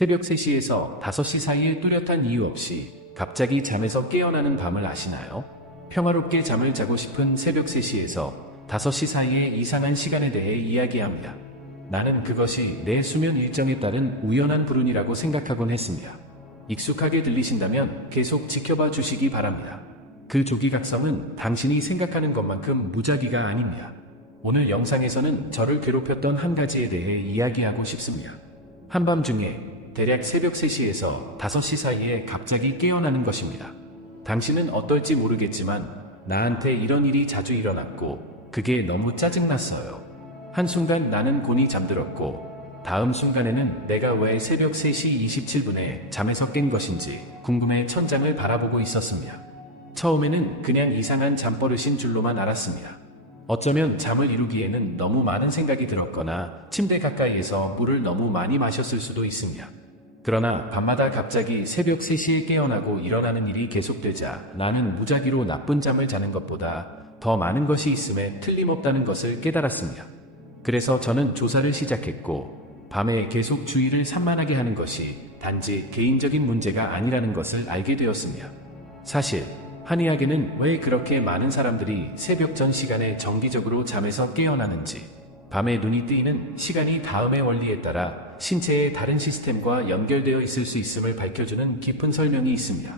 새벽 3시에서 5시 사이에 뚜렷한 이유 없이 갑자기 잠에서 깨어나는 밤을 아시나요? 평화롭게 잠을 자고 싶은 새벽 3시에서 5시 사이의 이상한 시간에 대해 이야기합니다. 나는 그것이 내 수면 일정에 따른 우연한 불운이라고 생각하곤 했습니다. 익숙하게 들리신다면 계속 지켜봐 주시기 바랍니다. 그 조기각성은 당신이 생각하는 것만큼 무작위가 아닙니다. 오늘 영상에서는 저를 괴롭혔던 한 가지에 대해 이야기하고 싶습니다. 한밤중에 대략 새벽 3시에서 5시 사이에 갑자기 깨어나는 것입니다. 당신은 어떨지 모르겠지만 나한테 이런 일이 자주 일어났고 그게 너무 짜증났어요. 한순간 나는 곤히 잠들었고 다음 순간에는 내가 왜 새벽 3시 27분에 잠에서 깬 것인지 궁금해 천장을 바라보고 있었습니다. 처음에는 그냥 이상한 잠버릇인 줄로만 알았습니다. 어쩌면 잠을 이루기에는 너무 많은 생각이 들었거나 침대 가까이에서 물을 너무 많이 마셨을 수도 있습니다. 그러나 밤마다 갑자기 새벽 3시에 깨어나고 일어나는 일이 계속되자 나는 무작위로 나쁜 잠을 자는 것보다 더 많은 것이 있음에 틀림없다는 것을 깨달았습니다. 그래서 저는 조사를 시작했고 밤에 계속 주의를 산만하게 하는 것이 단지 개인적인 문제가 아니라는 것을 알게 되었습니다. 사실 한의학에는 왜 그렇게 많은 사람들이 새벽 전 시간에 정기적으로 잠에서 깨어나는지, 밤에 눈이 뜨이는 시간이 다음의 원리에 따라 신체의 다른 시스템과 연결되어 있을 수 있음을 밝혀주는 깊은 설명이 있습니다.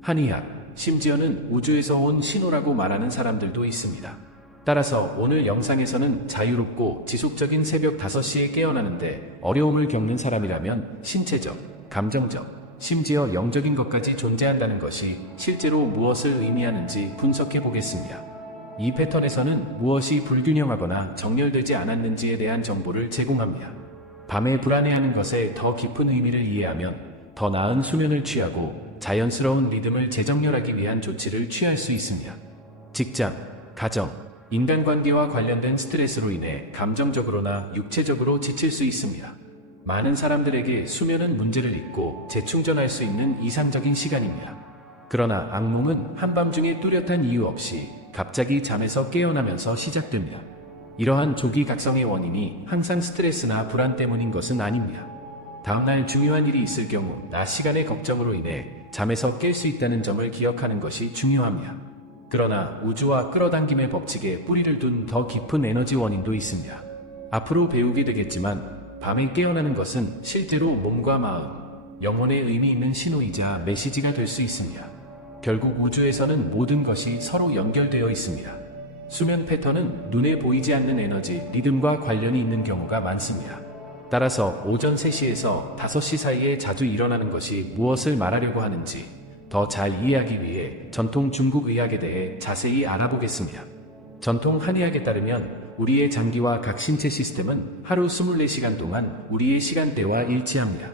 한의학, 심지어는 우주에서 온 신호라고 말하는 사람들도 있습니다. 따라서 오늘 영상에서는 자유롭고 지속적인 새벽 5시에 깨어나는데 어려움을 겪는 사람이라면 신체적, 감정적, 심지어 영적인 것까지 존재한다는 것이 실제로 무엇을 의미하는지 분석해 보겠습니다. 이 패턴에서는 무엇이 불균형하거나 정렬되지 않았는지에 대한 정보를 제공합니다. 밤에 불안해하는 것에 더 깊은 의미를 이해하면 더 나은 수면을 취하고 자연스러운 리듬을 재정렬하기 위한 조치를 취할 수 있습니다. 직장, 가정, 인간관계와 관련된 스트레스로 인해 감정적으로나 육체적으로 지칠 수 있습니다. 많은 사람들에게 수면은 문제를 잊고 재충전할 수 있는 이상적인 시간입니다. 그러나 악몽은 한밤중에 뚜렷한 이유 없이 갑자기 잠에서 깨어나면서 시작됩니다. 이러한 조기 각성의 원인이 항상 스트레스나 불안 때문인 것은 아닙니다. 다음날 중요한 일이 있을 경우 낮 시간의 걱정으로 인해 잠에서 깰 수 있다는 점을 기억하는 것이 중요합니다. 그러나 우주와 끌어당김의 법칙에 뿌리를 둔 더 깊은 에너지 원인도 있습니다. 앞으로 배우게 되겠지만 밤에 깨어나는 것은 실제로 몸과 마음, 영혼의 의미 있는 신호이자 메시지가 될 수 있습니다. 결국 우주에서는 모든 것이 서로 연결되어 있습니다. 수면 패턴은 눈에 보이지 않는 에너지, 리듬과 관련이 있는 경우가 많습니다. 따라서 오전 3시에서 5시 사이에 자주 일어나는 것이 무엇을 말하려고 하는지 더 잘 이해하기 위해 전통 중국 의학에 대해 자세히 알아보겠습니다. 전통 한의학에 따르면 우리의 장기와 각 신체 시스템은 하루 24시간 동안 우리의 시간대와 일치합니다.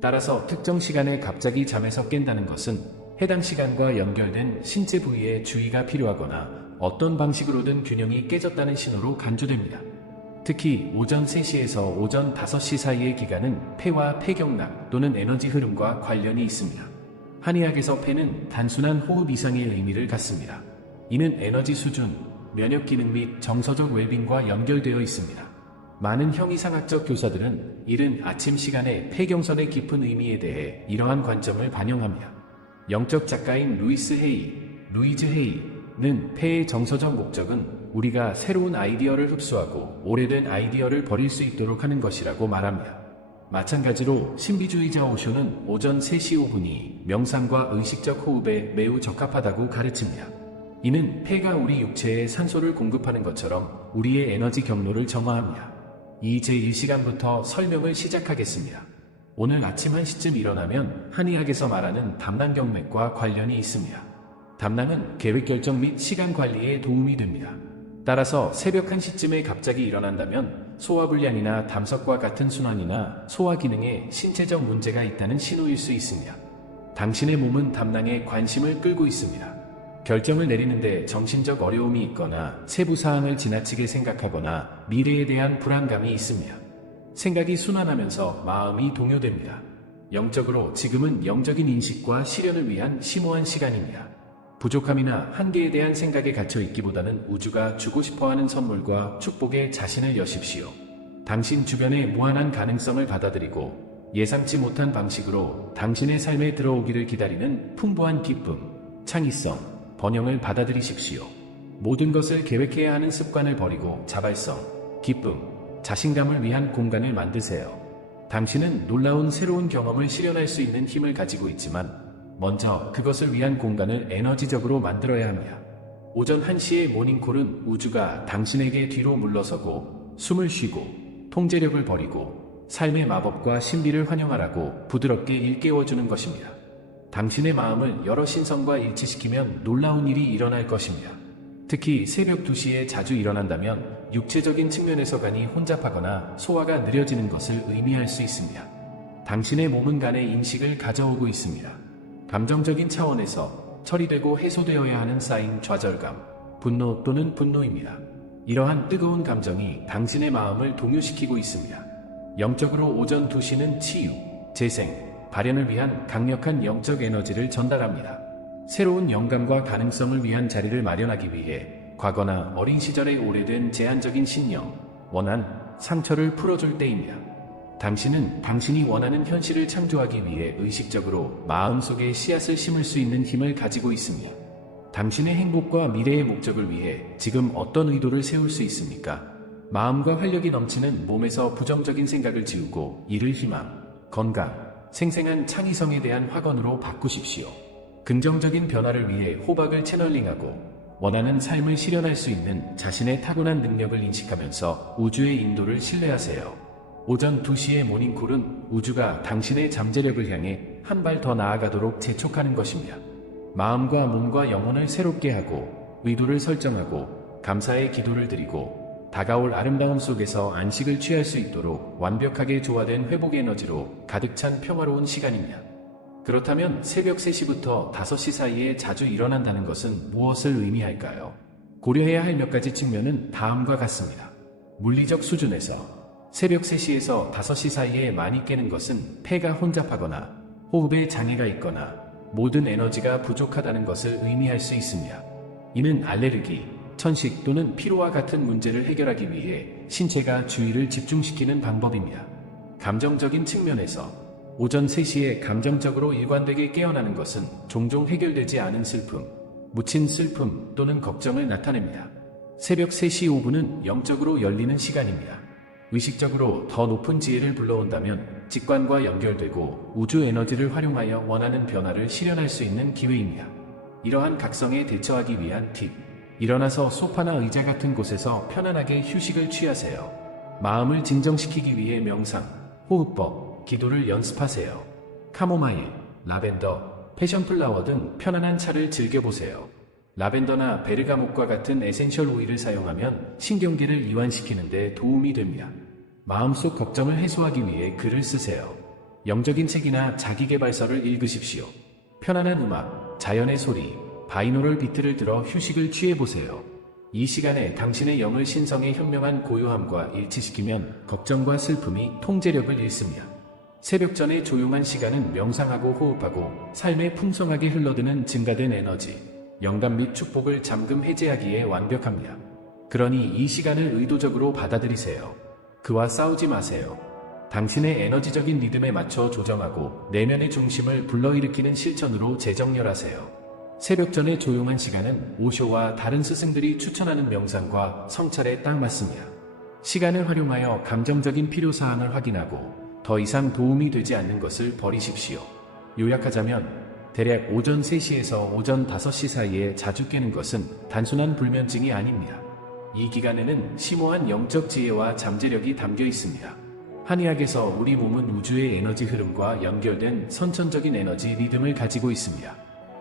따라서 특정 시간에 갑자기 잠에서 깬다는 것은 해당 시간과 연결된 신체 부위에 주의가 필요하거나 어떤 방식으로든 균형이 깨졌다는 신호로 간주됩니다. 특히 오전 3시에서 오전 5시 사이의 기간은 폐와 폐경락 또는 에너지 흐름과 관련이 있습니다. 한의학에서 폐는 단순한 호흡 이상의 의미를 갖습니다. 이는 에너지 수준, 면역 기능 및 정서적 웰빙과 연결되어 있습니다. 많은 형이상학적 교사들은 이른 아침 시간에 폐경선의 깊은 의미에 대해 이러한 관점을 반영합니다. 영적 작가인 루이즈 헤이는 폐의 정서적 목적은 우리가 새로운 아이디어를 흡수하고 오래된 아이디어를 버릴 수 있도록 하는 것이라고 말합니다. 마찬가지로 신비주의자 오쇼는 오전 3시 5분이 명상과 의식적 호흡에 매우 적합하다고 가르칩니다. 이는 폐가 우리 육체에 산소를 공급하는 것처럼 우리의 에너지 경로를 정화합니다. 이 제1시간부터 설명을 시작하겠습니다. 오늘 아침 1시쯤 일어나면 한의학에서 말하는 담낭경맥과 관련이 있습니다. 담낭은 계획 결정 및 시간 관리에 도움이 됩니다. 따라서 새벽 1시쯤에 갑자기 일어난다면 소화불량이나 담석과 같은 순환이나 소화 기능에 신체적 문제가 있다는 신호일 수 있습니다. 당신의 몸은 담낭에 관심을 끌고 있습니다. 결정을 내리는데 정신적 어려움이 있거나 세부 사항을 지나치게 생각하거나 미래에 대한 불안감이 있습니다. 생각이 순환하면서 마음이 동요됩니다. 영적으로 지금은 영적인 인식과 실현을 위한 심오한 시간입니다. 부족함이나 한계에 대한 생각에 갇혀 있기보다는 우주가 주고 싶어하는 선물과 축복에 자신을 여십시오. 당신 주변의 무한한 가능성을 받아들이고 예상치 못한 방식으로 당신의 삶에 들어오기를 기다리는 풍부한 기쁨, 창의성, 번영을 받아들이십시오. 모든 것을 계획해야 하는 습관을 버리고 자발성, 기쁨, 자신감을 위한 공간을 만드세요. 당신은 놀라운 새로운 경험을 실현할 수 있는 힘을 가지고 있지만 먼저 그것을 위한 공간을 에너지적으로 만들어야 합니다. 오전 1시의 모닝콜은 우주가 당신에게 뒤로 물러서고 숨을 쉬고 통제력을 버리고 삶의 마법과 신비를 환영하라고 부드럽게 일깨워주는 것입니다. 당신의 마음을 여러 신성과 일치시키면 놀라운 일이 일어날 것입니다. 특히 새벽 2시에 자주 일어난다면 육체적인 측면에서 간이 혼잡하거나 소화가 느려지는 것을 의미할 수 있습니다. 당신의 몸은 간의 인식을 가져오고 있습니다. 감정적인 차원에서 처리되고 해소되어야 하는 쌓인 좌절감, 분노 또는 분노입니다. 이러한 뜨거운 감정이 당신의 마음을 동요시키고 있습니다. 영적으로 오전 2시는 치유, 재생, 발현을 위한 강력한 영적 에너지를 전달합니다. 새로운 영감과 가능성을 위한 자리를 마련하기 위해 과거나 어린 시절의 오래된 제한적인 신념, 원한, 상처를 풀어줄 때입니다. 당신은 당신이 원하는 현실을 창조하기 위해 의식적으로 마음속에 씨앗을 심을 수 있는 힘을 가지고 있습니다. 당신의 행복과 미래의 목적을 위해 지금 어떤 의도를 세울 수 있습니까? 마음과 활력이 넘치는 몸에서 부정적인 생각을 지우고 이를 희망, 건강, 생생한 창의성에 대한 확언으로 바꾸십시오. 긍정적인 변화를 위해 호박을 채널링하고 원하는 삶을 실현할 수 있는 자신의 타고난 능력을 인식하면서 우주의 인도를 신뢰하세요. 오전 2시의 모닝콜은 우주가 당신의 잠재력을 향해 한 발 더 나아가도록 재촉하는 것입니다. 마음과 몸과 영혼을 새롭게 하고 의도를 설정하고 감사의 기도를 드리고 다가올 아름다움 속에서 안식을 취할 수 있도록 완벽하게 조화된 회복 에너지로 가득 찬 평화로운 시간입니다. 그렇다면 새벽 3시부터 5시 사이에 자주 일어난다는 것은 무엇을 의미할까요? 고려해야 할 몇 가지 측면은 다음과 같습니다. 물리적 수준에서 새벽 3시에서 5시 사이에 많이 깨는 것은 폐가 혼잡하거나 호흡에 장애가 있거나 모든 에너지가 부족하다는 것을 의미할 수 있습니다. 이는 알레르기, 천식 또는 피로와 같은 문제를 해결하기 위해 신체가 주의를 집중시키는 방법입니다. 감정적인 측면에서 오전 3시에 감정적으로 일관되게 깨어나는 것은 종종 해결되지 않은 슬픔, 묻힌 슬픔 또는 걱정을 나타냅니다. 새벽 3시 5분은 영적으로 열리는 시간입니다. 의식적으로 더 높은 지혜를 불러온다면 직관과 연결되고 우주 에너지를 활용하여 원하는 변화를 실현할 수 있는 기회입니다. 이러한 각성에 대처하기 위한 팁. 일어나서 소파나 의자 같은 곳에서 편안하게 휴식을 취하세요. 마음을 진정시키기 위해 명상, 호흡법, 기도를 연습하세요. 카모마일, 라벤더, 패션플라워 등 편안한 차를 즐겨보세요. 라벤더나 베르가못과 같은 에센셜 오일을 사용하면 신경계를 이완시키는 데 도움이 됩니다. 마음속 걱정을 해소하기 위해 글을 쓰세요. 영적인 책이나 자기계발서를 읽으십시오. 편안한 음악, 자연의 소리, 바이노럴 비트를 들어 휴식을 취해보세요. 이 시간에 당신의 영을 신성의 현명한 고요함과 일치시키면 걱정과 슬픔이 통제력을 잃습니다. 새벽 전의 조용한 시간은 명상하고 호흡하고 삶에 풍성하게 흘러드는 증가된 에너지, 영감 및 축복을 잠금 해제하기에 완벽합니다. 그러니 이 시간을 의도적으로 받아들이세요. 그와 싸우지 마세요. 당신의 에너지적인 리듬에 맞춰 조정하고 내면의 중심을 불러일으키는 실천으로 재정렬하세요. 새벽 전의 조용한 시간은 오쇼와 다른 스승들이 추천하는 명상과 성찰에 딱 맞습니다. 시간을 활용하여 감정적인 필요사항을 확인하고 더 이상 도움이 되지 않는 것을 버리십시오. 요약하자면 대략 오전 3시에서 오전 5시 사이에 자주 깨는 것은 단순한 불면증이 아닙니다. 이 기간에는 심오한 영적 지혜와 잠재력이 담겨 있습니다. 한의학에서 우리 몸은 우주의 에너지 흐름과 연결된 선천적인 에너지 리듬을 가지고 있습니다.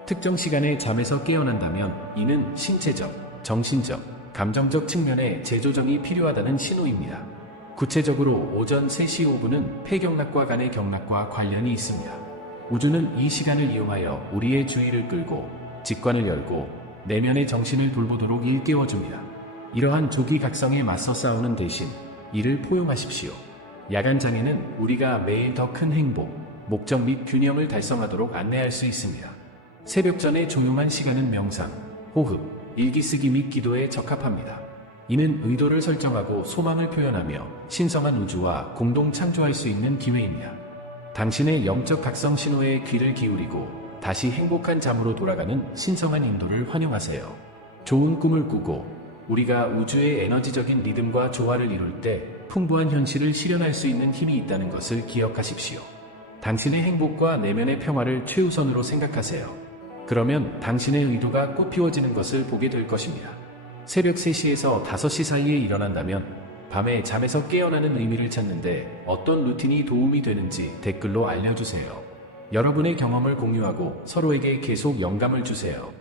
특정 시간에 잠에서 깨어난다면 이는 신체적, 정신적, 감정적 측면의 재조정이 필요하다는 신호입니다. 구체적으로 오전 3시 5분은 폐경락과 간의 경락과 관련이 있습니다. 우주는 이 시간을 이용하여 우리의 주의를 끌고 직관을 열고 내면의 정신을 돌보도록 일깨워줍니다. 이러한 조기 각성에 맞서 싸우는 대신 이를 포용하십시오. 야간 장애는 우리가 매일 더 큰 행복, 목적 및 균형을 달성하도록 안내할 수 있습니다. 새벽 전의 조용한 시간은 명상, 호흡, 일기쓰기 및 기도에 적합합니다. 이는 의도를 설정하고 소망을 표현하며 신성한 우주와 공동 창조할 수 있는 기회입니다. 당신의 영적 각성 신호에 귀를 기울이고 다시 행복한 잠으로 돌아가는 신성한 인도를 환영하세요. 좋은 꿈을 꾸고 우리가 우주의 에너지적인 리듬과 조화를 이룰 때 풍부한 현실을 실현할 수 있는 힘이 있다는 것을 기억하십시오. 당신의 행복과 내면의 평화를 최우선으로 생각하세요. 그러면 당신의 의도가 꽃피워지는 것을 보게 될 것입니다. 새벽 3시에서 5시 사이에 일어난다면 밤에 잠에서 깨어나는 의미를 찾는데 어떤 루틴이 도움이 되는지 댓글로 알려주세요. 여러분의 경험을 공유하고 서로에게 계속 영감을 주세요.